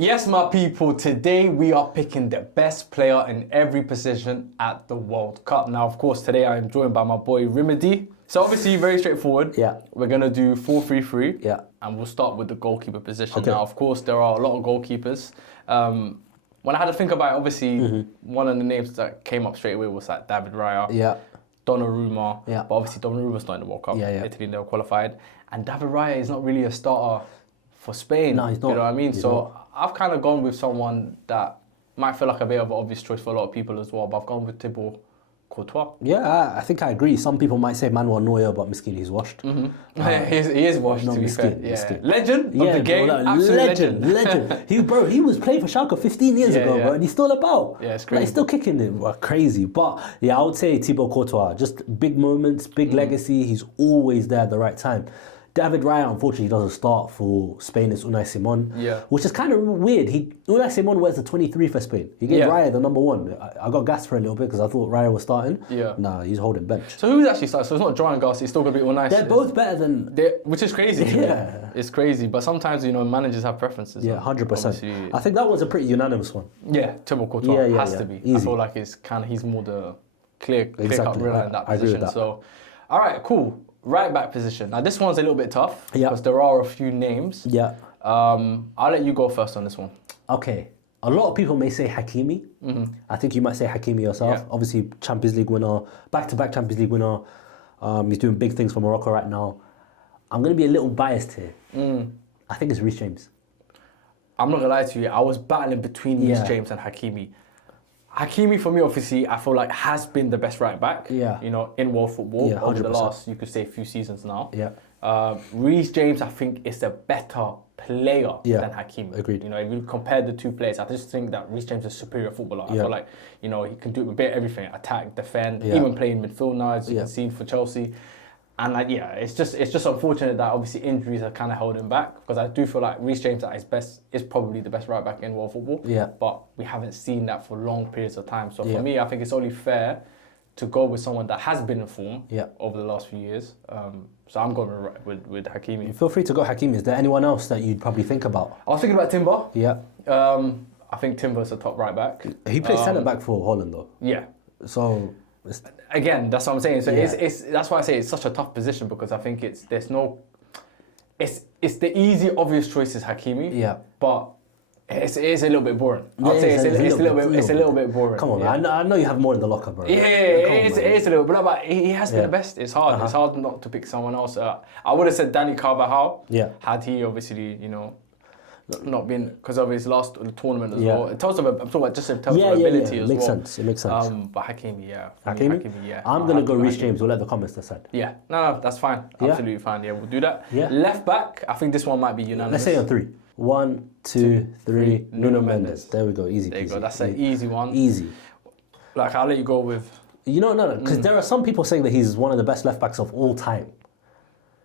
Yes, my people, today we are picking the best player in every position at the World Cup. Now, of course, today I am joined by my boy Rimedi. So obviously, very straightforward. Yeah. We're going to do 4-3-3. Yeah. And we'll start with the goalkeeper position. Okay. Now, of course, there are a lot of goalkeepers. When I had to think about it, obviously, one of the names that came up straight away was like David Raya. Yeah. Donnarumma. Yeah. But obviously, Donnarumma's not in the World Cup. Yeah. Italy never qualified. And David Raya is not really a starter for Spain. No, he's not. You know what I mean? He's So not. I've kind of gone with someone that might feel like a bit of an obvious choice for a lot of people as well, but I've gone with Thibaut Courtois. Yeah, I think I agree. Some people might say Manuel Neuer, but Miskin, he's washed. He is washed, no, to be fair. Miskin, Yeah. Miskin. Legend of the game. Absolute legend. He was playing for Schalke 15 years ago, yeah. bro, and he's still about. Yeah, it's Like, crazy. he's still kicking it. Well, crazy. But yeah, I would say Thibaut Courtois. Just big moments, big legacy. He's always there at the right time. David Raya, unfortunately, doesn't start for Spain. It's Unai Simon, Yeah. which is kind of weird. Unai Simon wears the 23 for Spain. He gave Yeah. Raya the number 1. I got gassed for a little bit because I thought Raya was starting. Yeah. Nah, he's holding bench. So who's actually starting? So it's not Joran Garcia, it's still going to be Unai. They're both better than... Which is crazy to me. Yeah. It's crazy, but sometimes, managers have preferences. Yeah, 100%. Obviously- I think that was a pretty unanimous one. Yeah, Thibaut Courtois Yeah, has yeah. to be. I Easy. feel like he's more the clear-cut Exactly. winner in that I agree with position. that. So, all right, cool. Right back position. Now this one's a little bit tough Yeah. because there are a few names. Yeah. I'll let you go first on this one. Okay. A lot of people may say Hakimi. I think you might say Hakimi yourself. Yeah. Obviously, Champions League winner, back-to-back Champions League winner. He's doing big things for Morocco right now. I'm going to be a little biased here. I think it's Reece James. I'm not gonna lie to you. I was battling between Reece Yeah. James and Hakimi. Hakimi, for me, obviously, I feel like has been the best right back. Yeah. In world football Yeah, over the 100%. last, you could say, few seasons now. Yeah. Reece James, I think, is a better player Yeah, than Hakimi. agreed. If you compare the two players, I just think that Reece James is a superior footballer. I Yeah. feel like, he can do a bit of everything: attack, defend, Yeah. even playing midfield now, as you Yeah. can see for Chelsea. And it's just unfortunate that obviously injuries are kind of holding back, because I do feel like Reece James at his best is probably the best right back in world football. Yeah. But we haven't seen that for long periods of time. So Yeah. for me, I think it's only fair to go with someone that has been in form Yeah. over the last few years. So I'm going with Hakimi. Feel free to go Hakimi. Is there anyone else that you'd probably think about? I was thinking about Timber. Yeah. I think Timber's a top right back. He plays centre-back for Holland, though. Yeah. So... Again, that's what I'm saying. So Yeah. it's that's why I say it's such a tough position, because I think it's the easy obvious choice is Hakimi. Yeah. But it is a little bit boring. I'd Yeah, say it's it's a little bit boring. Come on, yeah. man. I know you have more in the locker, bro. Yeah, Come on, it man. is a little bit, but he has been Yeah. the best. It's hard. It's hard not to pick someone else. I would have said Danny Carvajal. Yeah. Had he obviously, not been, because of his last tournament as Yeah. well. In terms of, I'm talking about just in terms of ability as Makes well. sense. It makes sense. But Hakimi, yeah. For me, Hakimi? yeah. I'm I going to have go go Reece Hakimi. James. We'll let the comments decide. Yeah, no, that's fine. Yeah? Absolutely fine. Yeah, we'll do that. Yeah. Left back, I think this one might be unanimous. Let's say on 3. 1, 2, 3. Nuno Mendes. There we go. Easy There you peasy. go. That's an easy one. Easy. Like, I'll let you go with. No, because there are some people saying that he's one of the best left backs of all time,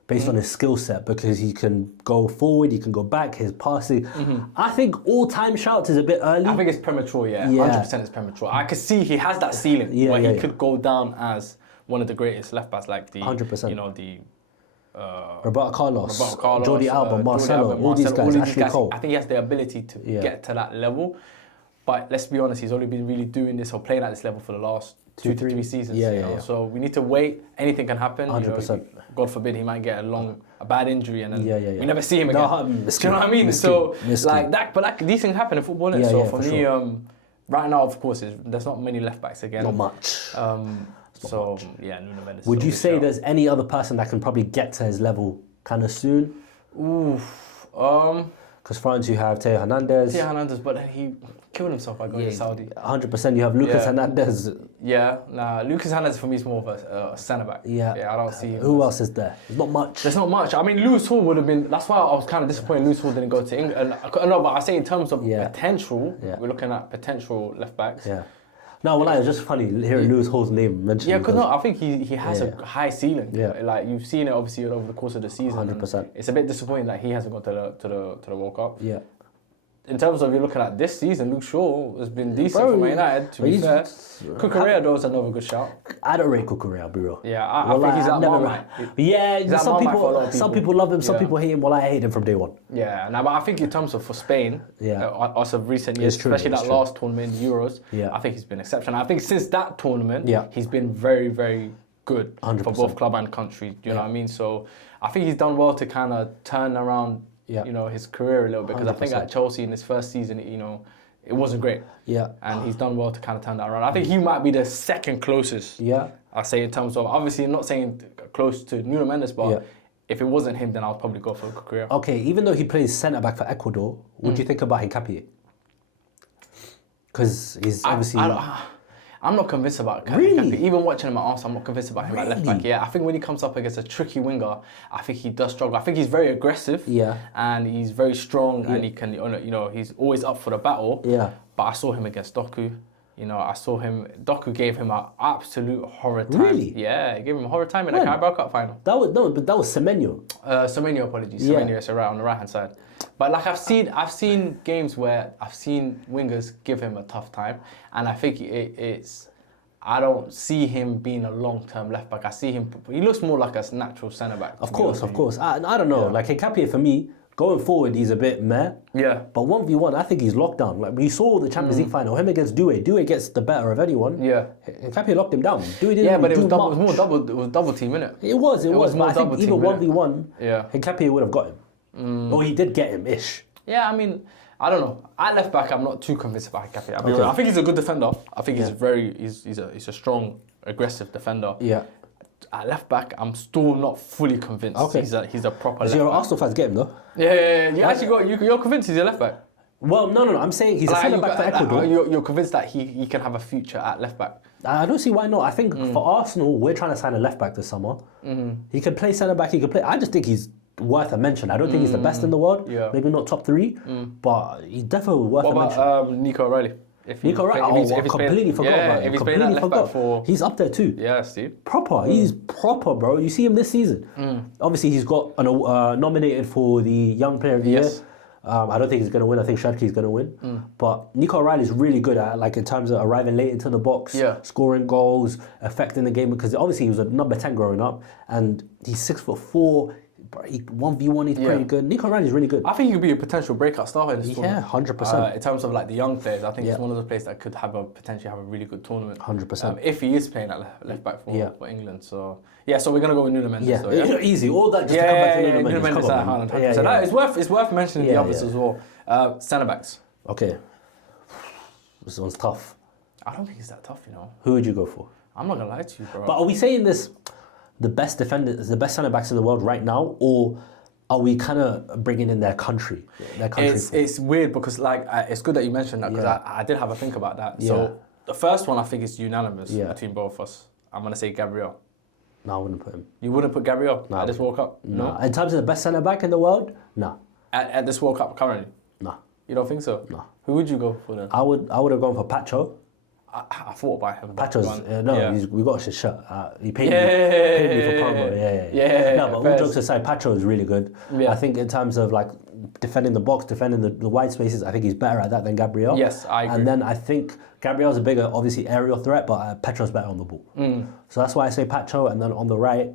based on his skill set, because he can go forward, he can go back, his passing. I think all-time shouts is a bit early. I think it's premature. Yeah, Yeah. 100% it's premature. I could see he has that ceiling where he could go down as one of the greatest left backs, like the 100%. the. Roberto Carlos, Roberto Carlos, Jordi Alba, Marcelo, all these guys, Ashley Cole. I think he has the ability to get to that level. But let's be honest, he's only been really doing this or playing at this level for the last two to three seasons. Yeah. So we need to wait. Anything can happen. 100%. God forbid he might get a bad injury and then Yeah. we never see him again. No, Do you know what I mean? So Miskin. like that, but these things happen in football. Yeah, So yeah, for for me, sure. right now, of course, there's not many left backs again. Not much. So yeah, Nuno Mendes. Would is you a good say shout. there's any other person that can probably get to his level kind of soon? Oof. Because France, you have Teo Hernandez. Theo Hernandez, but then he killed himself by going to Saudi. 100%. You have Lucas Yeah. Hernandez. Yeah, Lucas Hernandez for me is more of a centre back. Yeah. I don't see him. Who else is there? There's not much. There's not much. I mean, Lewis Hall would have been. That's why I was kind of disappointed Lewis Hall didn't go to England. No, but I say in terms of potential, we're looking at potential left backs. Yeah. No, well, it's just funny hearing Lewis Hall's name mentioned. Yeah, because I think he has a high ceiling. Yeah. Like you've seen it obviously over the course of the season. 100%. It's a bit disappointing that he hasn't gone to the World Cup. Yeah. in terms of you're looking at this season, Luke Shaw has been decent Bro, for Man United, to but be he's- fair. Kukurea, though, is another good shout. I don't rate Kukurea, I'll be real. Yeah, I think he's at Marmite. Yeah, He's at some Marmite for a lot of some people. people love him, some Yeah. people hate him. Well, I hate him from day one. Yeah, but I think in terms of for Spain, Yeah. us of recent years, It's true, especially it's that true. last tournament in Euros, Yeah. I think he's been exceptional. I think since that tournament, Yeah. he's been very, very good 100%. for both club and country. Do you know what I mean? So I think he's done well to kind of turn around, Yeah. his career a little bit. Because I think 100%. at Chelsea in his first season, it wasn't great. Yeah. And he's done well to kind of turn that around. I think he might be the second closest. Yeah. I say in terms of, obviously I'm not saying close to Nuno Mendes, but Yeah. if it wasn't him, then I'll probably go for Kukurea. Okay, even though he plays centre back for Ecuador, what do you think about Hincapié? Because he's obviously. I'm not convinced about Kapi. Really? Even watching him at Arsenal, I'm not convinced about him at left back. Really? Yeah, I think when he comes up against a tricky winger, I think he does struggle. I think he's very aggressive. Yeah. And he's very strong, and he can, he's always up for the battle. Yeah. But I saw him against Doku. Doku gave him an absolute horror time. Really? Yeah, he gave him a horror time in When? the Carabao Cup final. that was Semenyo. Semenyo, apologies. Yeah. Semenyo is around on the right hand side. But like I've seen games where I've seen wingers give him a tough time, and I think I don't see him being a long-term left back. I see him. He looks more like a natural centre back. Of course. I don't know. Like Hincapié for me, going forward, he's a bit meh. Yeah. But 1v1, I think he's locked down. Like we saw the Champions League final, him against Doué. Doué gets the better of anyone. Yeah. Hincapié locked him down. Doué didn't Yeah, but it do was double. much. It was double team, innit? It was. was But more I think double even team, innit? 1v1, Yeah. Hincapié would have got him. Or he did get him-ish. Yeah, I mean, I don't know. At left back, I'm not too convinced about Hincapié. Okay. I think he's a good defender. I think he's a strong, aggressive defender. Yeah. At left back, I'm still not fully convinced. Okay. He's a proper So left your back. Arsenal fans get him though? Yeah. You actually you're convinced he's a left back. Well, no. I'm saying he's a centre back for Ecuador. You're convinced that he can have a future at left back. I don't see why not. I think for Arsenal, we're trying to sign a left back this summer. He can play centre back. He can play. I just think he's worth a mention. I don't think he's the best in the world. Yeah. Maybe not top 3, but he's definitely worth What a mention. about Nico O'Reilly? Nico Wright, I completely forgot about him. If he's playing at left back for... He's up there too. Yeah, Steve. Proper. He's proper, bro. You see him this season. Obviously, he's got nominated for the Young Player of the Yes. Year. I don't think he's going to win. I think Shadki's going to win. But Nico O'Reilly's really good at, like, in terms of arriving late into the box, Yeah. scoring goals, affecting the game. Because obviously he was a number 10 growing up, and he's 6'4". 1v1, he's pretty good. Nico O'Reilly's really good. I think he could be a potential breakout star in this tournament. 100%. In terms of like the young players, I think he's one of those players that could potentially have a really good tournament. 100%. If he is playing at left back for England. So we're gonna go with Nuno Mendes. Yeah, So, easy. All that just to come back to Nuno Mendes. Mendes Come at on, Haaland. man. 100%. No, it's worth mentioning the others as well. Centre backs. Okay. This one's tough. I don't think it's that tough, Who would you go for? I'm not gonna lie to you, bro. But are we saying this, the best defenders, the best centre backs in the world right now, or are we kind of bringing in their country? It's weird because it's good that you mentioned that because I did have a think about that. Yeah. So the first one I think is unanimous Yeah. between both of us. I'm gonna say Gabriel. No, I wouldn't put him. You wouldn't put Gabriel at this World Cup? No. In terms of the best centre back in the world, no. At this World Cup currently? No. You don't think so? No. Who would you go for then? I would have gone for Pacho. I thought about him. Pacho's we got his shirt. He paid me for promo. Yeah. No, but all jokes aside, Pacho is really good. Yeah. I think in terms of like defending the box, defending the wide spaces, I think he's better at that than Gabriel. Yes, I agree. And then I think Gabriel's a bigger, obviously aerial threat, but Pacho's better on the ball. So that's why I say Pacho. And then on the right,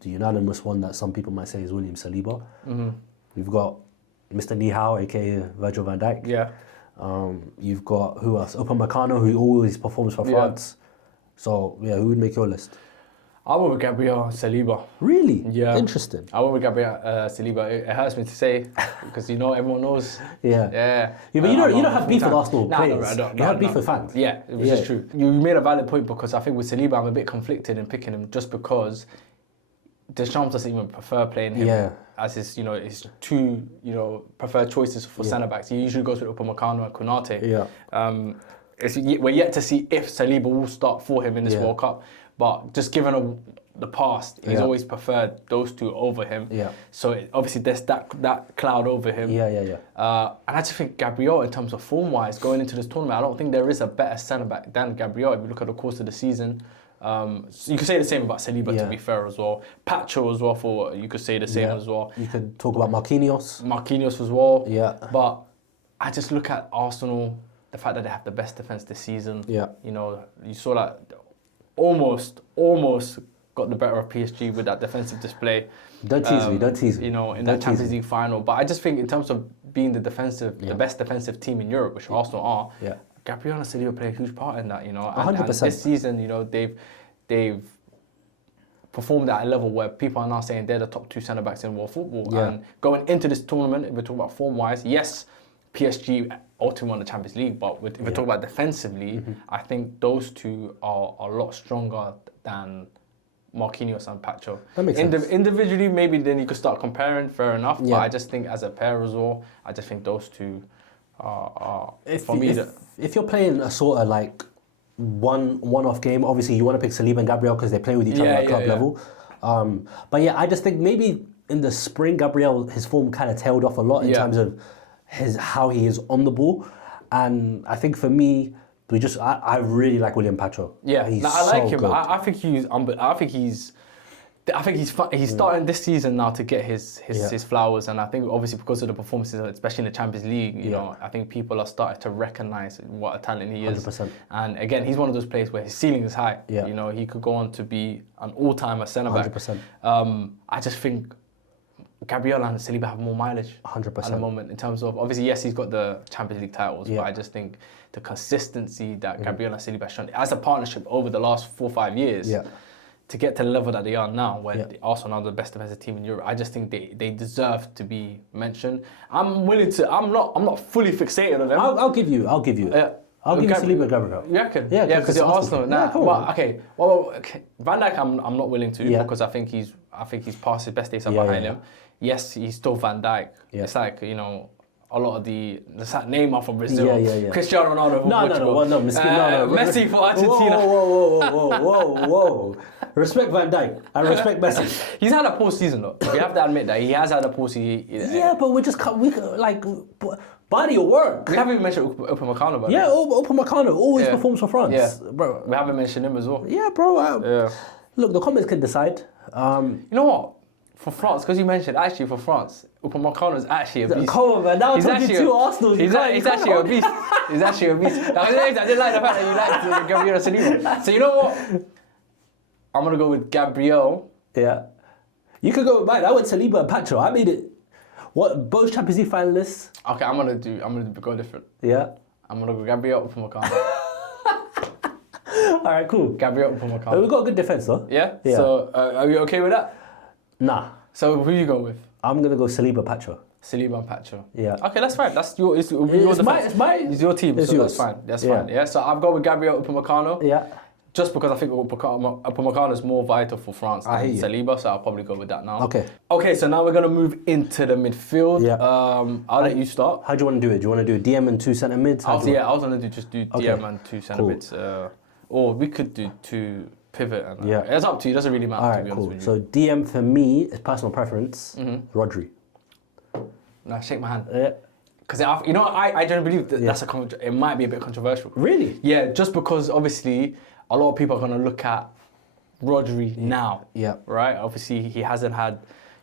the unanimous one that some people might say is William Saliba. We've got Mr. Nihao, aka Virgil van Dijk. Yeah. You've got who else? Upamecano, who always performs for France. So yeah, who would make your list? I went with Gabriel Saliba. Really? Yeah. Interesting. I went with Gabriel Saliba. It hurts me to say because everyone knows. Yeah. Yeah. But you don't have beef with Arsenal players. I don't. You have beef with fans. Yeah, which is true. You made a valid point because I think with Saliba I'm a bit conflicted in picking him just because Deschamps doesn't even prefer playing him as his two preferred choices for centre backs. He usually goes with Upamecano and Konate. Yeah. We're yet to see if Saliba will start for him in this World Cup, but just given the past, he's always preferred those two over him. Yeah. So obviously there's that cloud over him. Yeah. And I just think Gabriel, in terms of form-wise, going into this tournament, I don't think there is a better centre back than Gabriel. If you look at the course of the season. So you could say the same about Saliba, to be fair, as well. Pacho as well, you could say the same as well. You could talk about Marquinhos. Marquinhos as well. Yeah. But I just look at Arsenal, the fact that they have the best defense this season. Yeah. You know, you saw that almost got the better of PSG with that defensive display. Don't tease me, don't tease me. You know, in that Champions League final. But I just think in terms of being the best defensive team in Europe, which Arsenal are, Gabriel and Saliba play a huge part in that, you know. And 100%. this season, you know, they've performed at a level where people are now saying they're the top 2 centre-backs in world football. Yeah. And going into this tournament, if we're talking about form-wise, yes, PSG ultimately won the Champions League, but if we're talking about defensively, I think those two are a lot stronger than Marquinhos and Pacho. That makes sense. Individually, maybe then you could start comparing, fair enough, Yeah. but I just think as a pair as well, I just think those two are If you're playing a sort of like one-off game, obviously you want to pick Saliba and Gabriel because they play with each other at club level. But yeah, I just think maybe in the spring, Gabriel, his form kind of tailed off a lot in terms of how he is on the ball. And I think for me, I really like William Pacho. Yeah, he's I like him. good. I think he's starting this season now to get his flowers, and I think obviously because of the performances, especially in the Champions League, you know, I think people are starting to recognise what a talent he is. 100%. And again, he's one of those players where his ceiling is high. Yeah. You know, he could go on to be an all-timer centre back. 100%. I just think Gabriel and Saliba have more mileage 100%. at the moment in terms of, obviously, yes, he's got the Champions League titles, but I just think the consistency that Gabriel and Saliba have shown as a partnership over the last 4 or 5 years to get to the level that they are now, where Arsenal are the best defensive team in Europe, I just think they deserve to be mentioned. I'm not fully fixated on them. I'll give you. I'll give you Saliba and Gabriel. You reckon? Yeah, because you're Arsenal. Nah, Yeah, okay. Van Dijk, I'm not willing to because I think he's past his best days behind him. Yes, he's still Van Dijk. Yeah. It's like, you know, a lot of it's like Neymar from Brazil, Yeah. Cristiano Ronaldo from Portugal. No, Messi for Argentina. Whoa. Respect Van Dijk. I respect Messi. He's had a poor season though. We have to admit that he has had a poor season. Yeah, but body of work. We haven't even mentioned Upamecano, by the way. Yeah, Upamecano always performs for France. Yeah. Bro. We haven't mentioned him as well. Yeah, bro. Look, the comments can decide. You know what? For France, because you mentioned, actually for France, Upamecano is actually a beast. Come on, man. Now I'm He's talking to Arsenal. He's actually a beast. He's actually a beast. I didn't like the fact that you liked Gabriel Saliba. So you know what? I'm going to go with Gabriel. Yeah. You could go with mine. I went Saliba and Pacho. I made it. What? Both Champions League finalists. Okay, I'm gonna go different. Yeah. I'm gonna go Gabriel Upamecano. All right, cool. Gabriel Upamecano. We've got a good defense, though. Yeah. Yeah. So are you okay with that? Nah. So who you go with? I'm gonna go Saliba Pacho. Saliba and Pacho. Yeah. Okay, that's fine. That's your. It's your It's defense. It's your team. It's so yours. That's fine. That's fine. Yeah. So I've gone with Gabriel Upamecano. Yeah. Just because I think Upamecano is more vital for France than Saliba, so I'll probably go with that now. Okay. Okay, so now we're going to move into the midfield. Yeah. I'll let you start. How do you want to do it? Do you want to do a DM and 2 centre mids? I was going to do DM and 2 centre mids. Or we could do 2 pivot. And, it's up to you. It doesn't really matter, to be honest with you. So DM for me is personal preference, Rodri. Now, shake my hand. Yeah. Because, you know, I generally believe that it might be a bit controversial. Really? Yeah, just because, obviously, a lot of people are going to look at Rodri now. Yeah. Right? Obviously, he hasn't had,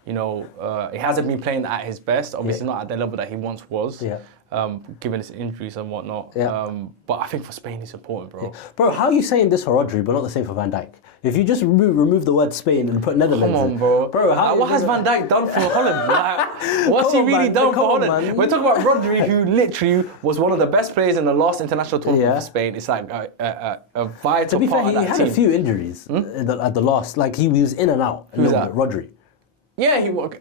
you know, he hasn't been playing at his best. Obviously, not at the level that he once was. Yeah. Given his injuries and whatnot. Yeah. But I think for Spain, he's important, bro. Yeah. Bro, how are you saying this for Rodri, but not the same for Van Dijk? If you just remove the word Spain and put Netherlands Come on, bro. Bro, what has Van Dijk done for Holland? Like, what's he really done for Holland? Man. We're talking about Rodri, who literally was one of the best players in the last international tournament for Spain. It's like a vital part of that team. To be fair, he had a few injuries at the last. Like, he was in and out. Who's that? Rodri. Yeah, he was.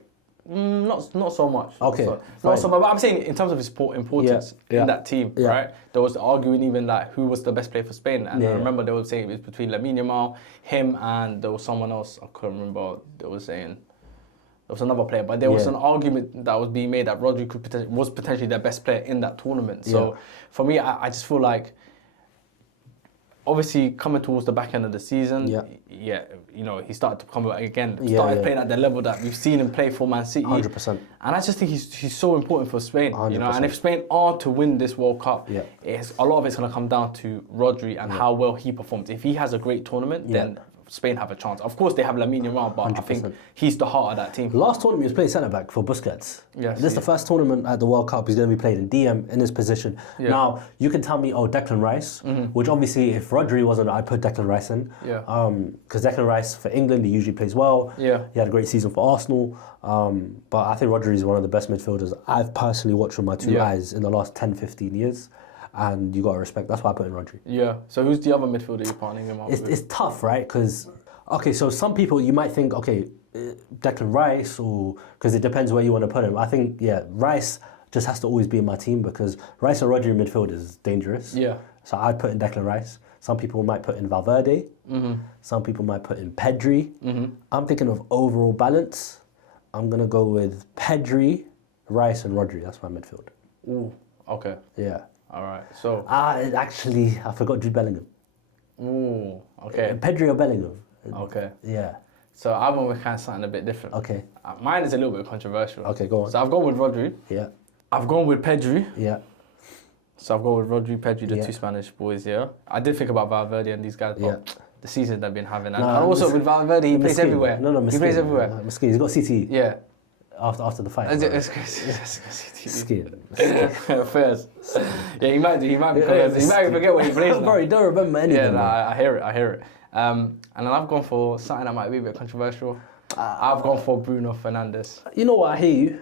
Not so much. Okay. Not so much. But I'm saying in terms of his importance in that team, right? There was arguing even like who was the best player for Spain, and I remember they were saying it was between Lamine Yamal, him, and there was someone else. I couldn't remember. They were saying there was another player, but there was an argument that was being made that Rodri was potentially their best player in that tournament. So for me, I just feel like. Obviously, coming towards the back end of the season, you know, he started to come back again. Started playing at the level that we've seen him play for Man City. 100%. And I just think he's so important for Spain. 100%. You know, and if Spain are to win this World Cup, a lot of it's going to come down to Rodri and how well he performs. If he has a great tournament, then Spain have a chance. Of course, they have Lamine Yamal, but 100%. I think he's the heart of that team. Last tournament, he was playing centre-back for Busquets. Yes. This is the first tournament at the World Cup he's going to be playing in DM in his position. Yeah. Now, you can tell me, Declan Rice, which obviously, if Rodri wasn't, I'd put Declan Rice in. Yeah. Because Declan Rice, for England, he usually plays well. Yeah. He had a great season for Arsenal. But I think Rodri is one of the best midfielders I've personally watched with my two eyes in the last 10, 15 years. And you got to respect. That's why I put in Rodri. Yeah. So who's the other midfielder you're partnering him up with? It's tough, right? Because, so some people you might think, Declan Rice, or because it depends where you want to put him. I think, Rice just has to always be in my team because Rice and Rodri in midfield is dangerous. Yeah. So I'd put in Declan Rice. Some people might put in Valverde. Some people might put in Pedri. I'm thinking of overall balance. I'm going to go with Pedri, Rice and Rodri. That's my midfield. Ooh, okay. Yeah. All right, so... Actually, I forgot Jude Bellingham. Ooh, okay. Pedri or Bellingham. Okay. Yeah. So I went with kind of something a bit different. Okay. Mine is a little bit controversial. Okay, go on. So I've gone with Rodri. Yeah. I've gone with Pedri. Yeah. So I've gone with Rodri, Pedri, the two Spanish boys, yeah. I did think about Valverde and these guys, but the season they've been having. And also with Valverde, he plays everywhere. He plays everywhere. He's got CT. Yeah. After the fight. Skin. First. Yeah, he might forget where he plays now. Bro, you don't remember anything. Yeah, I hear it. And then I've gone for something that might be a bit controversial. I've gone for Bruno Fernandes. You know what, I hear you.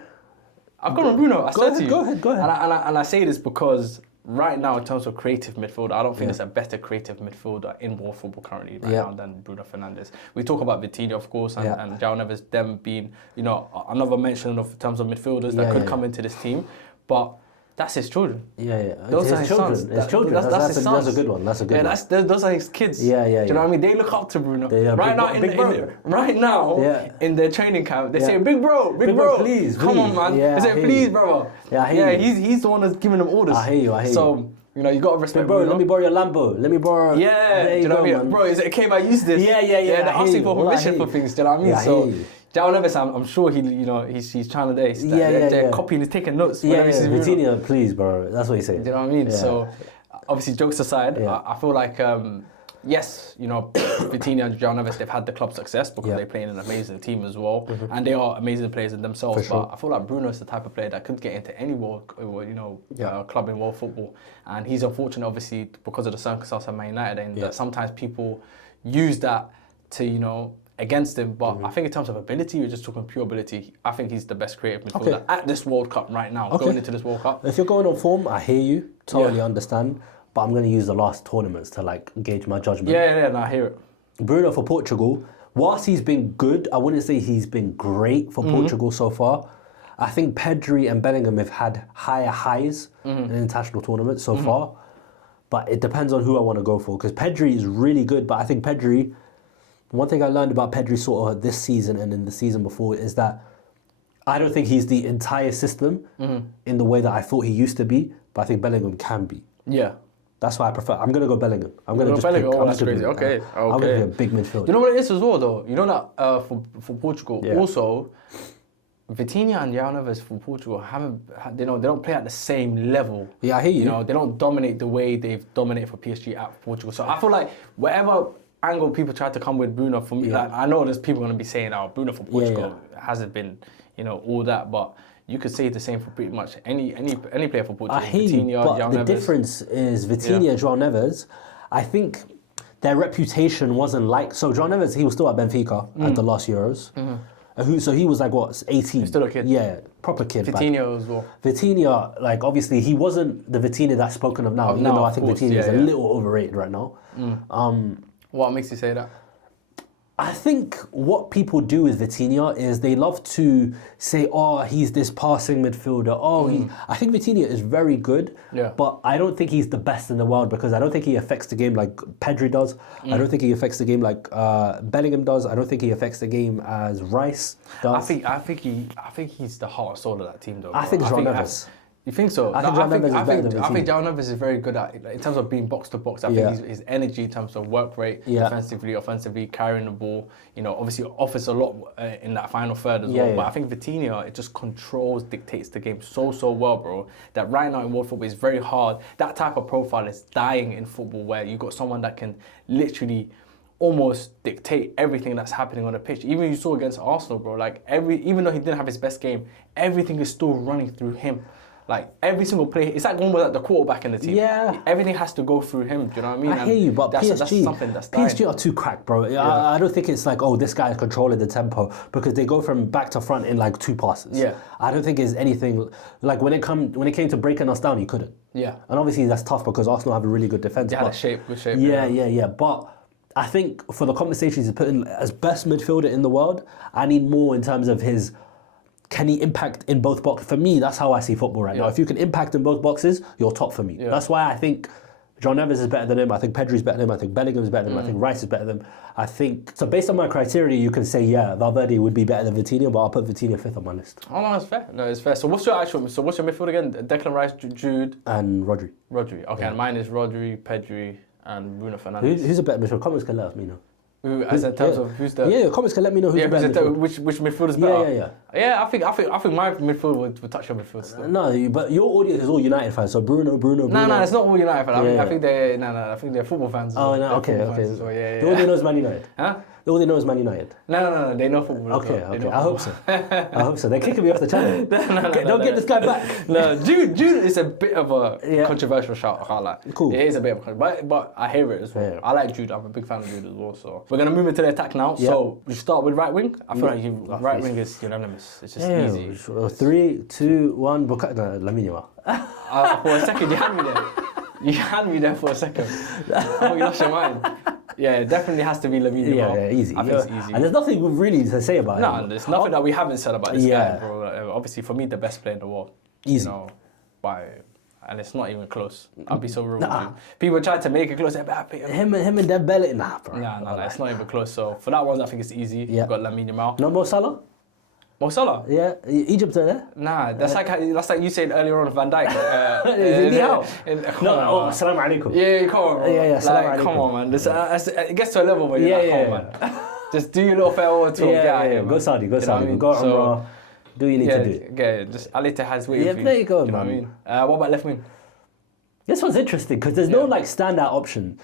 I've gone with Bruno, I said to you. Go ahead. And I say this because right now, in terms of creative midfield, I don't think there's a better creative midfielder in world football currently now than Bruno Fernandes. We talk about Vitinha, of course, and João Neves, them being, another mention of in terms of midfielders that could come into this team. But that's his children. Those are his sons. That's his sons. That's a good one. Those are his kids. Do you know what I mean? They look up to Bruno. Right now, in their training camp, they say, "Big bro, please, come on, man." They say, "Please, brother." He's the one that's giving them orders. I hear you. So you got to respect. Big bro, Bruno. let me borrow your Lambo. Let me borrow. Do you know what I mean? Bro, is it okay if I use this? They're asking for permission for things. Do you know what I mean? So. João Neves, I'm sure he's trying to they're copying, he's taking notes. Vitinha, please, bro. That's what he's saying. Do you know what I mean? So, obviously, jokes aside, I feel like yes, Vitinha and João Neves, they've had the club success because they play in an amazing team as well, and they are amazing players in themselves. But I feel like Bruno is the type of player that could get into any club in world football, and he's unfortunate, obviously, because of the circumstances of Man United, and that sometimes people use that to against him, but I think in terms of ability, we're just talking pure ability. I think he's the best creative midfielder at this World Cup right now, going into this World Cup. If you're going on form, I hear you, totally understand, but I'm going to use the last tournaments to gauge my judgment. No, I hear it. Bruno for Portugal, whilst he's been good, I wouldn't say he's been great for Portugal so far. I think Pedri and Bellingham have had higher highs in international tournaments so far, but it depends on who I want to go for, because Pedri is really good, but I think Pedri... One thing I learned about Pedri sort of this season and in the season before is that I don't think he's the entire system in the way that I thought he used to be, but I think Bellingham can be. Yeah. That's why I prefer. I'm going to go Bellingham. I'm going to just Bellingham. pick. That's crazy. Okay. I'm going to be a big midfielder. You know what it is as well, though? You know that for Portugal, also, Vitinha and João Neves for Portugal they don't play at the same level. Yeah, I hear you. They don't dominate the way they've dominated for PSG at Portugal. So I feel like whatever angle people try to come with Bruno, for me, I know there's people going to be saying, Bruno for Portugal hasn't been, all that, but you could say the same for pretty much any player for Portugal. I hear you, but the difference is Vitinha and João Neves, I think their reputation wasn't like... So João Neves, he was still at Benfica at the last Euros. So he was 18? He's still a kid. Yeah, proper kid. Vitinha as well. Vitinha, obviously, he wasn't the Vitinha that's spoken of now, even though I think Vitinha is a little overrated right now. What makes you say that? I think what people do with Vitinha is they love to say, he's this passing midfielder. I think Vitinha is very good, but I don't think he's the best in the world because I don't think he affects the game like Pedri does. I don't think he affects the game like Bellingham does. I don't think he affects the game as Rice does. I think he's the heart and soul of that team, though. I think João Neves. You think so? I think João Neves is better than Vitinha. I think João Neves is very good at, in terms of being box to box. I think his energy in terms of work rate, defensively, offensively, carrying the ball, obviously offers a lot in that final third as well. But I think Vitinha, it just dictates the game so well, bro. That right now in world football is very hard. That type of profile is dying in football, where you got someone that can literally almost dictate everything that's happening on the pitch. Even you saw against Arsenal, bro. Like even though he didn't have his best game, everything is still running through him. Like every single play, it's like almost like the quarterback in the team. Yeah. Everything has to go through him. Do you know what I mean? I hear you, but that's PSG, something that's dying. PSG are too cracked, bro. I don't think it's like, oh, this guy is controlling the tempo, because they go from back to front in like 2 passes. Yeah. I don't think it's anything like when it came to breaking us down, he couldn't. Yeah. And obviously that's tough because Arsenal have a really good defense. They had good shape. Yeah. But I think for the conversations he's put in as best midfielder in the world, I need more in terms of his. Can he impact in both boxes? For me, that's how I see football right now. If you can impact in both boxes, you're top for me. Yeah. That's why I think John Neves is better than him. I think Pedri's better than him. I think Bellingham is better than him. I think Rice is better than him. I think, so based on my criteria, you can say, yeah, Valverde would be better than Vitinha, but I'll put Vitinha 5th on my list. Oh, no, it's fair. No, it's fair. So what's your midfield again? Declan Rice, Jude. And Rodri. Okay, and mine is Rodri, Pedri, and Bruno Fernandes. Who's a better midfielder? Comments can let us know. As in terms of who's the... Yeah, comments can let me know who's the better midfielder. Which midfield is better. Yeah. Yeah, I think my midfield would touch your midfield still. No, but your audience is all United fans, so Bruno. No, it's not all United fans. I think they're football fans. Oh, no, okay. Well, yeah. All they know is Man United. Huh? All they know is Man United. No, they know football. Okay. I hope so. They're kicking me off the channel. Don't get this guy back. No, Jude is a bit of a controversial shout. I can't lie. Cool. It is a bit of a but I hear it as well. Yeah. I like Jude. I'm a big fan of Jude as well. So we're gonna move into the attack now. Yeah. So we start with right wing. I feel like right wing is unanimous. It's just easy. 3, 2, 1. Lamine Yamal. For a second, you had me there. You had me there for a second. I thought you lost your mind. Yeah, it definitely has to be Lamine Yamal. Yeah, easy. I think it's easy. And there's nothing really to say about it. No, there's nothing that we haven't said about this guy, bro. Obviously, for me, the best player in the world. Easy. And it's not even close. I'll be so real with you. People try to make it close. Him and Dembele, bro. Nah, it's not even close. So for that one, I think it's easy. Yeah. You've got Lamine Yamal. No Mo Salah? Mo Salah? Yeah, Egypt are there. Nah, that's like you said earlier on Van Dijk. No, assalamu alaikum. Yeah, come on, bro. Yeah, come on, man. It gets to a level where you're come on, man. Just do your little farewell tour. Get out here, man. Go Saudi. Go Umrah. Do what you need to do. Yeah, just Alita has waiting for you. Yeah, there you go, man. You know what I mean? What about left wing? This one's interesting because there's no standout option.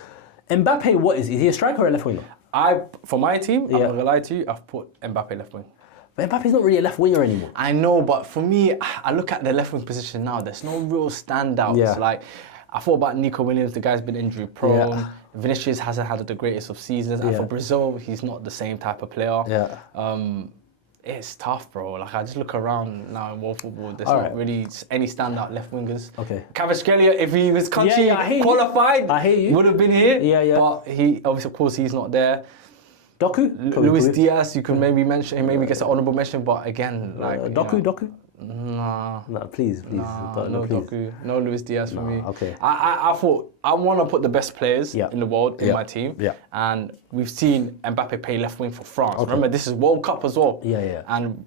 Mbappe, what is he? Is he a striker or a left winger? For my team, I'm not gonna lie to you, I've put Mbappe left wing. But Mbappe's not really a left winger anymore. I know, but for me, I look at the left wing position now. There's no real standouts. Yeah. Like I thought about Nico Williams. The guy's been injury prone. Yeah. Vinicius hasn't had the greatest of seasons. And for Brazil, he's not the same type of player. Yeah. It's tough, bro. Like I just look around now in world football. There's not really any standout left wingers. Okay. Kvaratskhelia, if he was country qualified, would have been here. Yeah. But he obviously, of course, he's not there. Doku? Luis Diaz, you can maybe mention. He maybe gets an honourable mention, but again, like Doku. Nah. No, please. No Doku. No Luis Diaz for me. Okay. I thought I want to put the best players in the world in my team. Yeah. And we've seen Mbappe play left wing for France. Okay. Remember, this is World Cup as well. Yeah. And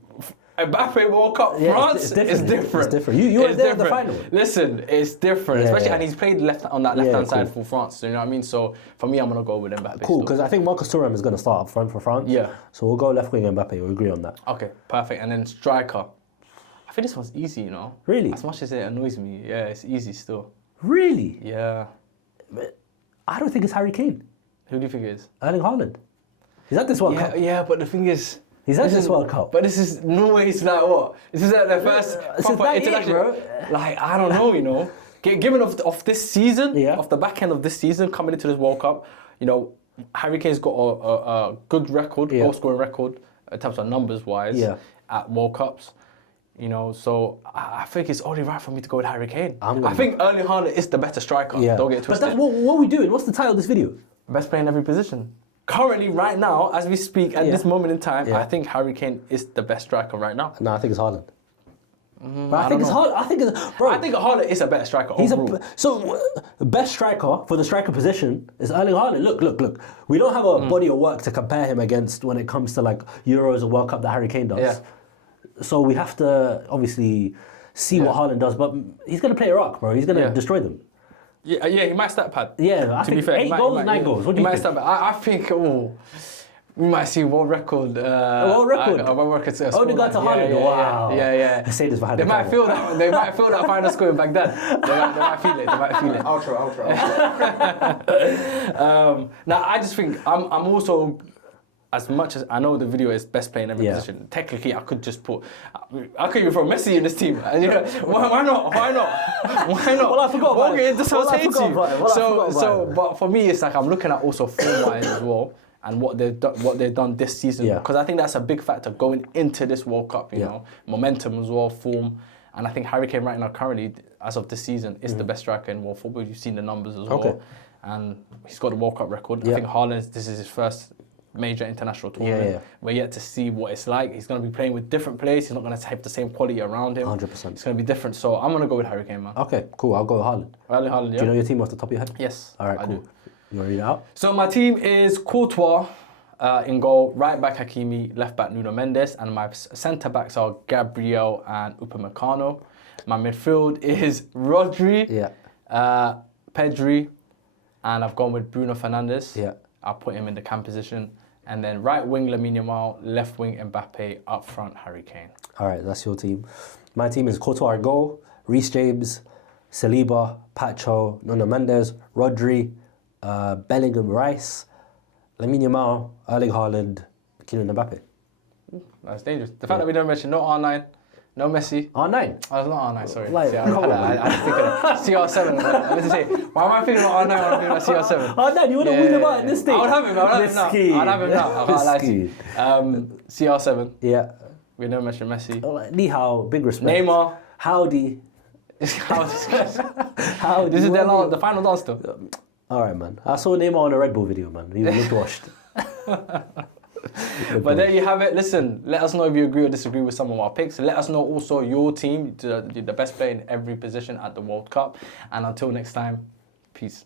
Mbappe World Cup France is different. It's different. You were there at the final. Listen, it's different, especially and he's played on that left-hand side for France. You know what I mean? So for me, I'm gonna go with Mbappe. Cool, because I think Marcus Thuram is gonna start up front for France. Yeah. So we'll go left wing Mbappe. We'll agree on that. Okay, perfect. And then striker. I think this one's easy, you know. Really? As much as it annoys me, yeah, it's easy still. Really? Yeah. I don't think it's Harry Kane. Who do you think it is? Erling Haaland. He's at this World Cup. Yeah, but the thing is, he's at this World Cup. But this is Norway's like what? This is like their first proper international. Like I don't know, you know. Given of this season, off the back end of this season, coming into this World Cup, you know, Harry Kane's got a good record, goal scoring record in terms of numbers wise at World Cups. You know, so I think it's only right for me to go with Harry Kane. I think Erling Haaland is the better striker. Yeah. Don't get twisted. But that's what we're doing. What's the title of this video? Best player in every position. Currently, right now, as we speak, at this moment in time, I think Harry Kane is the best striker right now. No, I think it's Haaland. But I think it's Haaland. I think Haaland is a better striker overall. So, best striker for the striker position is Erling Haaland. Look. We don't have a body of work to compare him against when it comes to like Euros or World Cup that Harry Kane does. Yeah. So we have to obviously see what Haaland does, but he's going to play Iraq, bro. He's going to destroy them. Yeah, he might stat pad. Yeah, I think 8 goals, 9 goals. What do you think? I think, We might see world record. World record? World record. Odegaard to Haaland. Wow. Yeah. Say this behind They the might camera. feel that. They might feel that final score in Baghdad. They might feel it. They might feel it. Outro. Now I just think I'm also, as much as I know the video is best player in every position, technically I could just put, I could even throw Messi in this team. And, you know, why not? Well, I forgot about it. But for me, it's like I'm looking at also form-wise as well, and what they've done this season. Because I think that's a big factor going into this World Cup. You know, momentum as well, form. And I think Harry Kane right now, currently, as of this season, is the best striker in world football. You've seen the numbers as well. And he's got the World Cup record. I think Haaland, this is his first major international tournament. We're yet to see what it's like. He's going to be playing with different players. He's not going to have the same quality around him. 100%. It's going to be different. So I'm going to go with Harry Kane, man. Okay, cool. I'll go with Haaland. Haaland, yeah. Do you know your team off the top of your head? Yes. All right, I cool. do. You want to read it out? So my team is Courtois in goal, right back Hakimi, left back Nuno Mendes, and my centre backs are Gabriel and Upamecano. My midfield is Rodri, Pedri, and I've gone with Bruno Fernandes. Yeah. I'll put him in the cam position. And then right wing Lamine Yamal, left wing Mbappe, up front Harry Kane. All right, that's your team. My team is Courtois in goal, Reece James, Saliba, Pacho, Nuno Mendes, Rodri, Bellingham, Rice, Lamine Yamal, Erling Haaland, Kylian Mbappe. That's dangerous. The fact that we don't mention no R9, no Messi. R9? Oh, it's not R9, sorry. Like, See, I was thinking of CR7. I meant to say, why am I thinking about R9 when I'm thinking about CR7? R9, you want to win him out in this thing? I would have him now. I'd have him now. I can't lie to you. CR7. Yeah. We don't mention Messi. Oh, like, Ni hao, big respect. Neymar. Howdy. Howdy. Howdy. This is the final dance though. All right, man. I saw Neymar on a Red Bull video, man. He looked washed. But there you have it. Listen, let us know if you agree or disagree with some of our picks. Let us know also your team, the best player in every position at the World Cup. And until next time, peace.